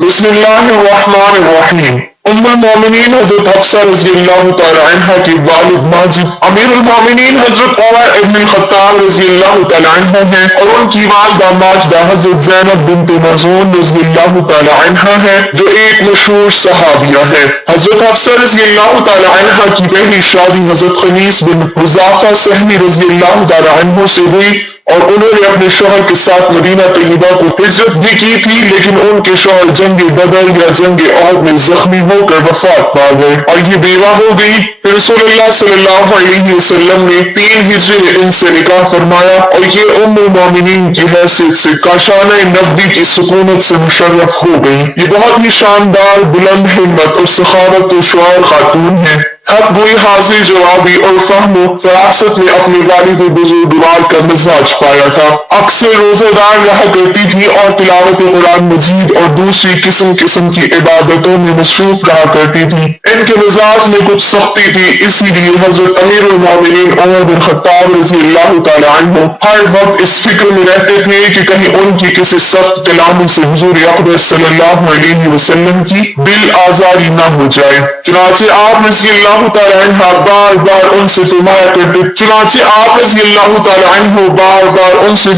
بسم اللہ الرحمن الرحیم۔ ام المومنین حضرت حفصہ رضی اللہ تعالی عنہ کے والد ماجد امیر المومنین حضرت عمر ابن الخطاب رضی اللہ تعالی عنہ ہیں، اور ان کی والدہ ماجدہ حضرت زینب بنت مخزوم رضی اللہ تعالی عنہ ہیں، جو ایک مشہور صحابیہ ہے۔ حضرت حفصہ رضی اللہ تعالی عنہ کی پہلی شادی حضرت خمیس بن حذافہ سہمی رضی اللہ تعالی عنہ سے ہوئی، اور انہوں نے اپنے شوہر کے ساتھ مدینہ طیبہ کو ہجرت بھی کی تھی، لیکن ان کے شوہر جنگ بدر یا جنگ احد میں زخمی ہو کر وفات پا گئے اور یہ بیوہ ہو گئی۔ پھر رسول اللہ صلی اللہ علیہ وسلم نے 3 ہجری میں ان سے نکاح فرمایا، اور یہ ام المومنین کی حیثیت سے کاشانہ نبوی کی سکونت سے مشرف ہو گئی۔ یہ بہت ہی شاندار، بلند ہمت اور سخاوت و شعور خاتون ہے۔ حق گوئی، حاضر جوابی اور فہم و فراست میں اپنے والد بزرگوار کا مزاج پایا تھا۔ اکثر روزہ دار رہا کرتی تھی اور تلاوت قرآن مجید اور دوسری قسم کی عبادتوں میں مصروف رہا کرتی تھی۔ ان کے مزاج میں کچھ سختی تھی، اسی لیے حضرت امیر المومنین عمر بن خطاب رضی اللہ تعالی عنہ ہر وقت اس فکر میں رہتے تھے کہ کہیں ان کی کسی سخت کلام سے حضور اقدس صلی اللہ علیہ وسلم کی دل آزاری نہ ہو جائے۔ چنانچہ آپ رضی اللہ تعالی عنہ بار بار ان سے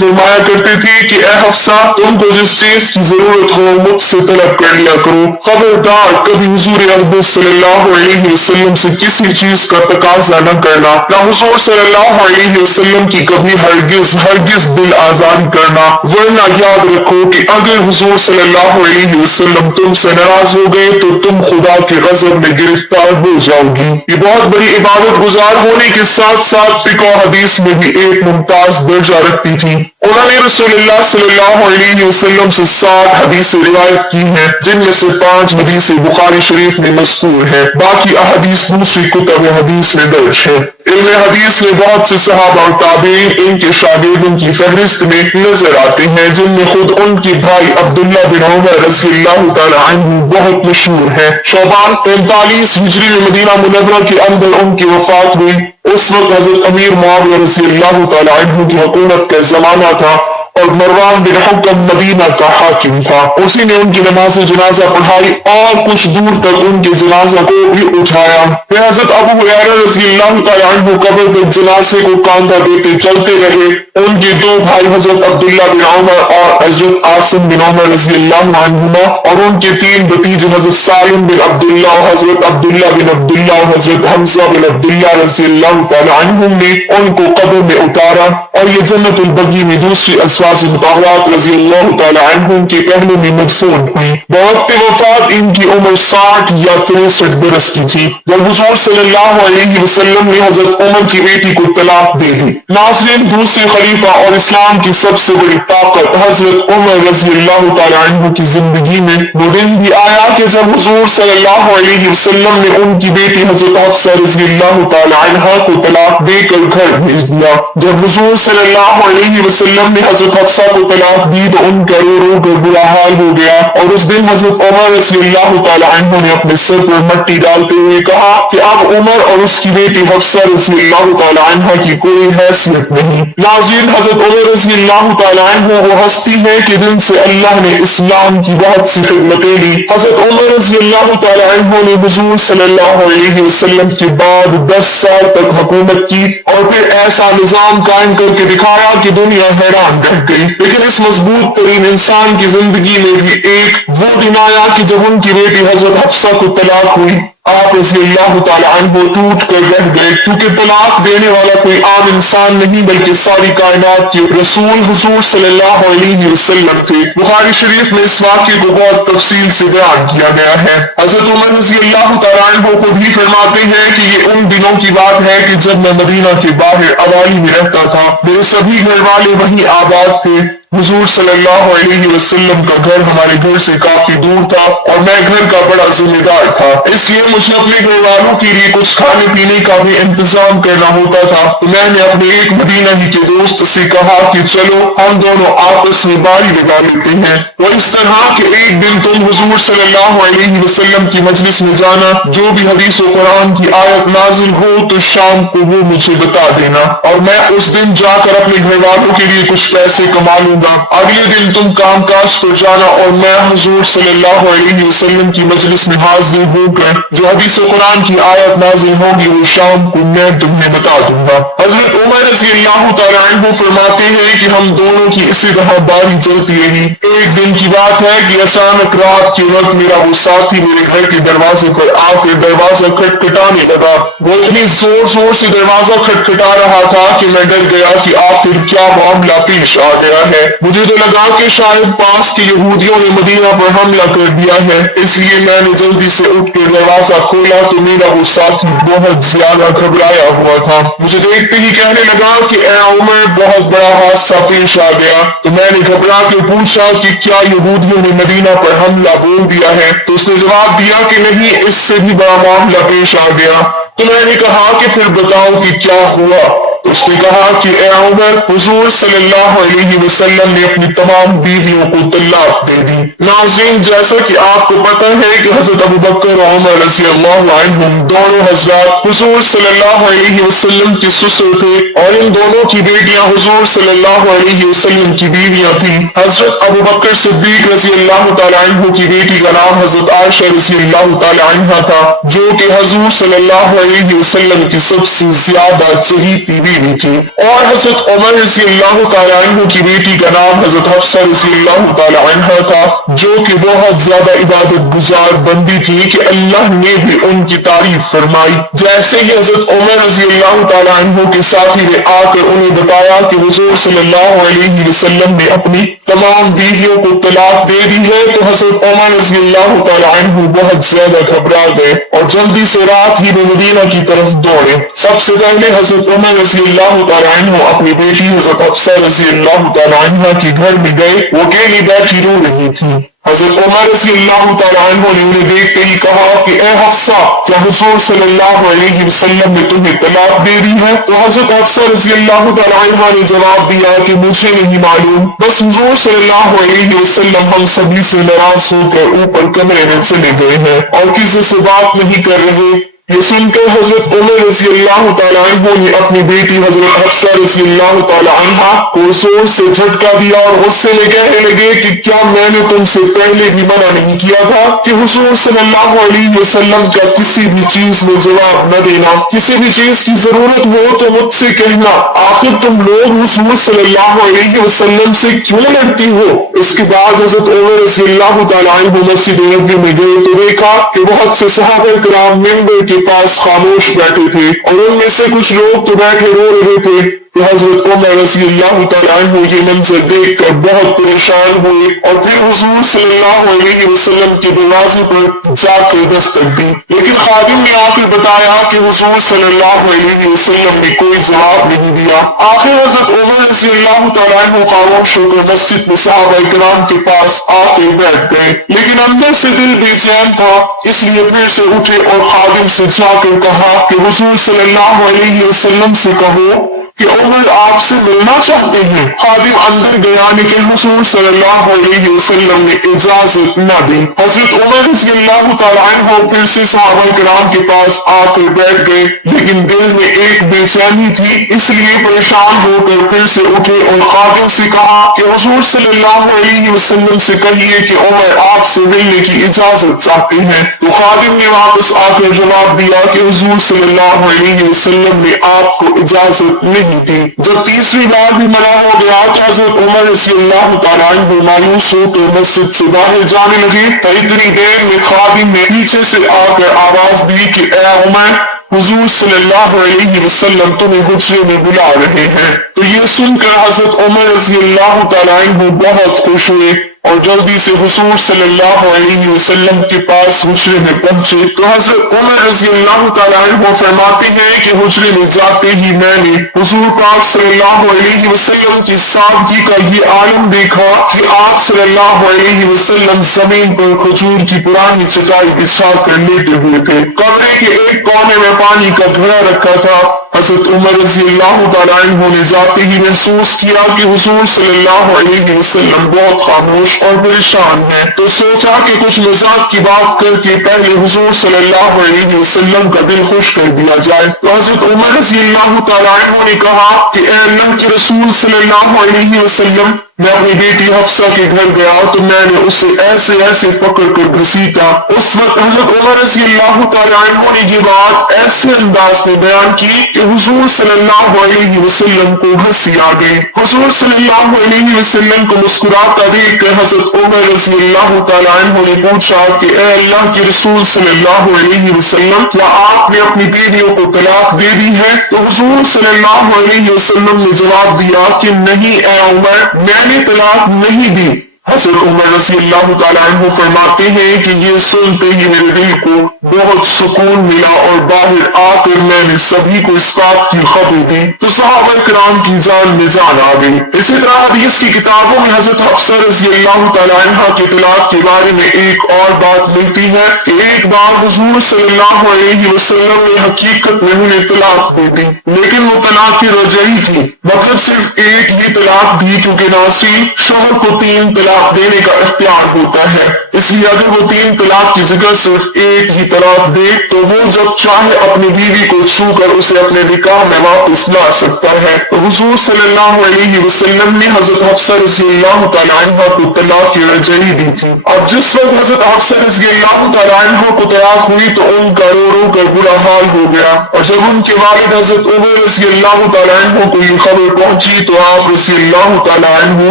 فرمایا کرتے تھے کہ اے حفصہ، تم کو جس چیز کی ضرورت ہو مجھ سے طلب کر لیا کرو، خبردار کبھی حضور اقدس صلی اللہ علیہ وسلم سے کسی چیز کا تقاضا نہ کرنا، نہ حضور صلی اللہ علیہ وسلم کی کبھی ہرگز دل آزاری کرنا، ورنہ یاد رکھو کہ اگر حضور صلی اللہ علیہ وسلم تم سے ناراض ہو گئے تو تم خدا کے غضب میں گرفتار ہو جاؤ گی۔ یہ بہت بڑی عبادت گزار ہونے کے ساتھ ساتھ فقہ و حدیث میں بھی ایک ممتاز درجہ رکھتی تھی۔ انہوں نے رسول اللہ صلی اللہ علیہ وسلم سے 60 حدیثیں روایت کی ہیں، جن میں سے 5 حدیثیں بخاری شریف میں مذکور ہیں، باقی احادیث دوسری کتب حدیث میں درج ہیں۔ علم حدیث میں بہت سے صحابہ اور تابعین ان کے شاگردوں کی فہرست میں نظر آتے ہیں، جن میں خود ان کے بھائی عبداللہ بن عمر رضی اللہ تعالی عنہ بہت مشہور ہیں۔ شعبان 45 ہجری میں مدینہ منورہ کے اندر ان کی وفات ہوئی۔ اس وقت حضرت امیر معاویہ رضی اللہ تعالی عنہ کی حکومت کا زمانہ تھا، اور مروان بن حکم مدینہ کا حاکم تھا۔ اسی نے ان کی نماز جنازہ پڑھائی اور کچھ دور تک ان کے جنازہ کو بھی اٹھایا۔ پھر حضرت ابو ہریرہ رضی اللہ تعالی عنہ قبر پہ جنازے کو کاندھا دیتے چلتے رہے۔ ان کے 2 بھائی حضرت عبداللہ بن عمر اور حضرت عاصم بن عمر رضی اللہ عنہما، اور ان کے 3 بھتیجے حضرت سالم بن عبداللہ اور حضرت عبداللہ بن عبداللہ اور حضرت حمزہ بن عبداللہ رضی اللہ تعالی عنہم نے ان کو قبر میں اتارا، اور یہ جنت البقیع میں دوسری ازواج مطہرات رضی اللہ تعالی عنہم کے پہلو میں مدفون ہوئی۔ بوقت وفات ان کی عمر 60 یا 63 برس کی تھی، جب حضور صلی اللہ علیہ وسلم نے حضرت عمر کی بیٹی کو طلاق دے دی۔ ناظرین، دوسرے خلیفہ اور اسلام کی سب سے بڑی طاقت حضرت عمر رضی اللہ تعالی عنہ کی زندگی میں وہ دن بھی آیا کہ جب حضور صلی اللہ علیہ وسلم نے ان کی بیٹی حضرت حفصہ رضی اللہ تعالی عنہ کو طلاق دے کر گھر بھیج دیا۔ جب حضور صلی اللہ علیہ وسلم نے حضرت حفصہ کو طلاق دی تو ان کا رو رو کر برا حال ہو گیا، اور اس دن حضرت عمر رضی اللہ تعالی عنہ نے اپنے سر پر مٹی ڈالتے ہوئے کہا کہ اب عمر اور اس کی بیٹی حفصہ رضی اللہ تعالی عنہ کی کوئی حیثیت نہیں۔ ناظرین، حضرت عمر رضی اللہ تعالی عنہ وہ ہستی ہے کہ جن سے اللہ نے اسلام کی بہت سی خدمتیں لی۔ حضرت عمر رضی اللہ تعالی عنہ نے حضور صلی اللہ علیہ وسلم کے بعد 10 سال تک حکومت کی، اور پھر ایسا نظام قائم کر کے دکھایا کہ دنیا حیران رہ گئی۔ لیکن اس مضبوط ترین انسان کی زندگی میں بھی ایک وہ دن آیا کہ جب ان کی بیٹی حضرت حفصہ کو طلاق ہوئی، آپ رضی اللہ تعالی عنہ ٹوٹ کر رہ گئے، کیونکہ طلاق دینے والا کوئی عام انسان نہیں بلکہ ساری کائنات کے رسول حضور صلی اللہ علیہ وسلم تھے۔ بخاری شریف میں اس واقعے کو بہت تفصیل سے بیان کیا گیا ہے۔ حضرت عمر رضی اللہ تعالی عنہ خود ہی فرماتے ہیں کہ یہ ان دنوں کی بات ہے کہ جب میں مدینہ کے باہر اوالی میں رہتا تھا، میرے سبھی گھر والے وہیں آباد تھے۔ حضور صلی اللہ علیہ وسلم کا گھر ہمارے گھر سے کافی دور تھا، اور میں گھر کا بڑا ذمہ دار تھا، اس لیے مجھے اپنے گھر والوں کے لیے کچھ کھانے پینے کا بھی انتظام کرنا ہوتا تھا۔ تو میں نے اپنے ایک مدینہ ہی کے دوست سے کہا کہ چلو ہم دونوں آپس میں باری لگا لیتے ہیں، اور اس طرح کہ ایک دن تم حضور صلی اللہ علیہ وسلم کی مجلس میں جانا، جو بھی حدیث و قرآن کی آیت نازل ہو تو شام کو وہ مجھے بتا دینا، اور میں اس دن جا کر اپنے گھر والوں کے لیے کچھ پیسے کما لوں دوں گا۔ اگلے دن تم کام کاج پر جانا اور میں حضور صلی اللہ علیہ وسلم کی مجلس میں حاضر ہو کر جو حدیث قرآن کی آیت نازل ہوگی وہ شام کو میں تمہیں بتا دوں گا۔ حضرت عمر رضی اللہ تعالیٰ عنہ فرماتے ہیں کہ ہم دونوں کی اسی طرح باری چلتی رہی۔ ایک دن کی بات ہے کہ اچانک رات کے وقت میرا وہ ساتھی میرے گھر کے دروازے پر آ کر دروازہ کھٹکھٹانے لگا۔ وہ اتنی زور سے دروازہ کھٹکھٹا رہا تھا کہ میں ڈر گیا کہ آخر کیا معاملہ پیش آ گیا ہے۔ مجھے تو لگا کہ شاید پاس کے یہودیوں نے مدینہ پر حملہ کر دیا ہے، اس لیے میں نے جلدی سے اٹھ کے دروازہ کھولا تو میرا وہ ساتھی بہت زیادہ گھبرایا ہوا تھا۔ مجھے دیکھتے ہی کہنے لگا کہ اے عمر بہت بڑا حادثہ پیش آ گیا۔ تو میں نے گھبرا کے پوچھا کہ کیا یہودیوں نے مدینہ پر حملہ بول دیا ہے؟ تو اس نے جواب دیا کہ نہیں، اس سے بھی بڑا معاملہ پیش آ گیا۔ تو میں نے کہا کہ پھر بتاؤ کہ کیا ہوا؟ تو اس نے کہا کہ اے عمر، حضور صلی اللہ علیہ وسلم نے اپنی تمام بیویوں کو طلاق دے دی۔ ناظرین، جیسا کہ آپ کو پتہ ہے کہ حضرت ابوبکر اور عمر رضی اللہ عنہم دونوں حضرات حضور صلی اللہ علیہ وسلم کے سسر تھے اور ان دونوں کی بیٹیاں حضور صلی اللہ علیہ وسلم کی بیویاں تھیں۔ حضرت ابوبکر صدیق رضی اللہ تعالیٰ عنہ کی بیٹی کا نام حضرت عائشہ رضی اللہ تعالیٰ عنہ تھا، جو کہ حضور صلی اللہ علیہ وسلم کی سب سے زیادہ چہیتی بیوی تھی، اور حضرت عمر رضی اللہ تعالیٰ عنہ کی بیٹی کا نام حضرت حفصہ رضی اللہ تعالیٰ عنہ تھا، جو کہ بہت زیادہ عبادت گزار بندی تھی کہ اللہ نے بھی ان کی تعریف فرمائی۔ جیسے ہی حضرت عمر رضی اللہ تعالیٰ عنہ کے ساتھی نے آ کر انہیں بتایا کہ حضور صلی اللہ علیہ وسلم نے اپنی تمام بیویوں کو طلاق دے دی ہے، تو حضرت عمر رضی اللہ تعالیٰ عنہ بہت زیادہ گھبرا گئے اور جلدی سے رات ہی میں مدینہ کی طرف دوڑے۔ سب سے پہلے حضرت عمر رضی اللہ تعالیٰ عنہ اپنی بیٹی حضرت حفصہ رضی اللہ تعالیٰ عنہ کے گھر میں گئے، وہ اکیلی بیٹھی رو رہی تھی۔ حضرت عمر رضی اللہ تعالیٰ عنہ نے انہیں دیکھتے ہی کہا کہ اے حفصہ، کیا حضور صلی اللہ علیہ وسلم نے تمہیں طلاق دے دی ہے؟ تو حضرت حفصہ رضی اللہ تعالیٰ عنہ نے جواب دیا کہ مجھے نہیں معلوم، بس حضور صلی اللہ علیہ وسلم ہم سبھی سے ناراض ہو کر اوپر کمرے میں چلے گئے ہیں اور کسی سے بات نہیں کر رہے۔ یہ سن کر حضرت عمر رضی اللہ تعالیٰ عنہ نے اپنی بیٹی حضرت حفصہ رضی اللہ تعالیٰ عنہ کو زور سے جھٹکا دیا اور غصے میں کہنے لگے کہ کیا میں نے تم سے پہلے بھی منع نہیں کیا تھا کہ حضور صلی اللہ علیہ وسلم کا کسی بھی چیز میں جواب نہ دینا؟ کسی بھی چیز کی ضرورت ہو تو مجھ سے کہنا، آخر تم لوگ حضور صلی اللہ علیہ وسلم سے کیوں لڑتی ہو؟ اس کے بعد حضرت عمر رضی اللہ تعالیٰ عنہ مسجد نبوی میں گئے تو دیکھا کہ بہت سے صحابہ کرام ممبر کے پاس خاموش بیٹھے تھے اور ان میں سے کچھ لوگ تو بیٹھے رو رہے تھے۔ تو حضرت عمر رضی اللہ تعالیٰ عنہ یہ منظر دیکھ کر بہت پریشان ہوئے اور پھر حضور صلی اللہ علیہ وسلم کے دروازے پر جا کر دستک دی، لیکن خادم نے آ کر بتایا کہ حضور صلی اللہ علیہ وسلم نے کوئی جواب نہیں دیا۔ آخر حضرت عمر رضی اللہ تعالیٰ عنہ خاموش ہو کر مسجد میں صحابہ کرام کے پاس آ کے بیٹھ گئے، لیکن اندر سے دل بے چین تھا، اس لیے پھر سے اٹھے اور خادم سے جا کر کہا کہ حضور صلی اللہ علیہ وسلم سے کہو کہ عمر آپ سے ملنا چاہتے ہیں۔ خادم اندر گیا لیکن حضور صلی اللہ علیہ وسلم نے اجازت نہ دی۔ حضرت عمر رضی اللہ تعالیٰ عنہ پھر سے صحابہ کرام کے پاس آ کر بیٹھ گئے، لیکن دل میں ایک بے چینی تھی، اس لیے پریشان ہو کر پھر سے اٹھے اور خادم سے کہا کہ حضور صلی اللہ علیہ وسلم سے کہیے کہ عمر آپ سے ملنے کی اجازت چاہتے ہیں۔ تو خادم نے واپس آ کر جواب دیا کہ حضور صلی اللہ علیہ وسلم نے آپ کو اجازت نہیں تھی۔ جب تیسری بار بھی منع ہو گیا تو حضرت عمر رضی اللہ تعالیٰ عنہ مایوس ہو کر مسجد سے باہر جانے لگے۔ اتنی دیر میں خادم نے پیچھے سے آ کر آواز دی کہ اے عمر، حضور صلی اللہ علیہ وسلم تمہیں حجرے میں بلا رہے ہیں۔ تو یہ سن کر حضرت عمر رضی اللہ تعالیٰ عنہ بہت خوش ہوئے اور جلدی سے حضور صلی اللہ علیہ وسلم کے پاس حجرے میں پہنچے۔ تو حضرت عمر رضی اللہ تعالیٰ عنہ فرماتے ہیں کہ حجرے میں جاتے ہی میں نے حضور پاک صلی اللہ علیہ وسلم کی سادگی کا یہ عالم دیکھا کہ آپ صلی اللہ علیہ وسلم زمین پر کھجور کی پرانی چٹائی بچھا کر لیٹے ہوئے تھے۔ کمرے کے ایک کونے میں پانی کا گھڑا رکھا تھا۔ حضرت عمر رضی اللہ تعالیٰ عنہ نے جاتے ہی محسوس کیا کہ حضور صلی اللہ علیہ وسلم بہت خاموش اور پریشان ہیں، تو سوچا کہ کچھ مذاق کی بات کر کے پہلے حضور صلی اللہ علیہ وسلم کا دل خوش کر دیا جائے۔ تو حضرت عمر رضی اللہ تعالیٰ عنہ نے کہا کہ اے اللہ کے رسول صلی اللہ علیہ وسلم، میں اپنی بیٹی حفصہ کے گھر گیا تو میں نے اسے ایسے ایسے پکڑ کر گھسیٹا۔ اس وقت حضرت عمر رضی اللہ تعالیٰ عنہ نے یہ بات ایسے انداز میں بیان کی کہ حضور صلی اللہ علیہ وسلم کو ہنسی آ گئی۔ حضور صلی اللہ علیہ وسلم کو مسکراتا دیکھ کر حضرت عمر رضی اللہ تعالیٰ عنہ نے پوچھا کہ اے اللہ کے رسول صلی اللہ علیہ وسلم، کیا آپ نے اپنی بیویوں کو طلاق دے دی ہے؟ تو حضور صلی اللہ علیہ وسلم نے جواب دیا کہ نہیں اے عمر، میں نے طلاق نہیں دی۔ حضرت عمر رضی اللہ تعالیٰ عنہ فرماتے ہیں کہ یہ سنتے ہی میرے دل کو بہت سکون ملا اور باہر آ کر میں نے سبھی کو اس بات کی خبر دی تو صحابہ کرام کی جان میں جان آ گئی۔ اسی طرح حدیث کی کتابوں میں حضرت حفصہ رضی اللہ تعالیٰ عنہ کے طلاق کے بارے میں ایک اور بات ملتی ہے کہ ایک بار حضور صلی اللہ علیہ وسلم نے حقیقت میں انہیں طلاق دے دی، لیکن وہ طلاق رجعی تھی، مطلب صرف ایک ہی طلاق دی، کیونکہ ناصرین شوہر کو 3 طلاق دینے کا اختیار ہوتا ہے، اس لیے اگر وہ 3 طلاق کی جگہ صرف ایک ہی طلاق دے تو وہ جب چاہے اپنی بیوی کو چھو کر اسے اپنے نکاح میں واپس لا سکتا ہے۔ حضور صلی اللہ علیہ وسلم نے حضرت حفصہ رضی اللہ تعالیٰ عنہ کو طلاق رجعی دی تھی۔ اب جس وقت حضرت حفصہ رضی اللہ تعالیٰ عنہ کو طلاق ہوئی تو ان کا رو رو کر برا حال ہو گیا، اور جب ان کے والد حضرت عمر رضی اللہ تعالیٰ عنہ کو یہ خبر پہنچی تو آپ رضی اللہ تعالیٰ عنہ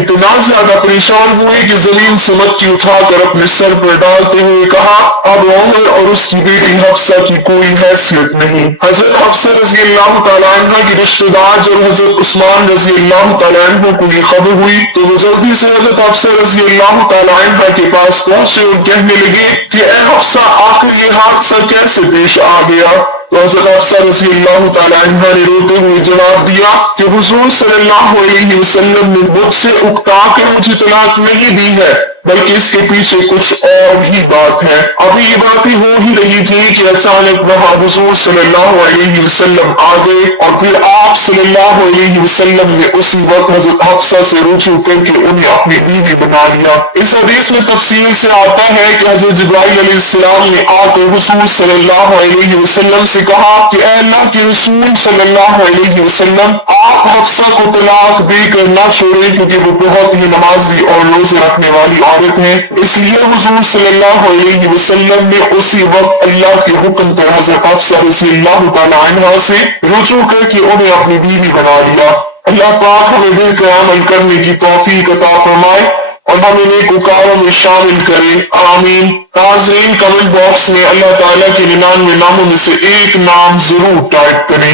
اتنا زیادہ پریشان ہوئے کہ زمین سے مٹی اٹھا کر اپنے سر پر ڈالتے ہوئے کہا اب عمر اور اس کی بیٹی حفصہ کی کوئی حیثیت نہیں۔ حضرت حفصہ رضی اللہ تعالیٰ عنہ کی رشتہ دار جب حضرت عثمان رضی اللہ تعالیٰ عنہ کو یہ خبر ہوئی تو وہ جلدی سے حضرت حفصہ رضی اللہ تعالیٰ عنہ کے پاس پہنچے اور کہنے لگے کہ اے حفصہ، آخر یہ حادثہ کیسے پیش آ گیا؟ تو حضرت حفصہ رضی اللہ تعالیٰ عنہ نے روتے ہوئے جواب دیا کہ حضور صلی اللہ علیہ وسلم نے مجھ سے اکتا کر مجھے طلاق نہیں دی ہے، بلکہ اس کے پیچھے کچھ اور ہی بات ہے۔ ابھی یہ باتیں ہو ہی رہی تھی کہ اچانک وہاں حضور صلی اللہ علیہ وسلم آ گئے، اور پھر آپ صلی اللہ علیہ وسلم نے اسی وقت حضرت حفصہ سے رجوع کر کے انہیں اپنی بیوی بنا لیا۔ اس حدیث میں تفصیل سے آتا ہے کہ حضرت جبرائیل علیہ السلام نے آ کر حضور صلی اللہ علیہ وسلم سے کہا کہ اے اللہ کے رسول صلی اللہ علیہ وسلم، آپ حفصہ کو طلاق دے کر نہ چھوڑیں، کیونکہ وہ بہت ہی نمازی اور روزے رکھنے والی عورت ہے۔ اس لیے حضور صلی اللہ علیہ وسلم نے اسی وقت اللہ کے حکم پر حضرت حفصہ رضی اللہ تعالیٰ عنہ سے رجوع کر کے انہیں اپنی بیوی بنا لیا۔ اللہ پاک ہمیں دل کا عمل کرنے کی توفیق عطا فرمائے اور ہمیں نیکوکاروں میں شامل کرے، آمین۔ ناظرین، کمنٹ باکس میں اللہ تعالیٰ کے 99 ناموں میں سے ایک نام ضرور ٹائپ کریں۔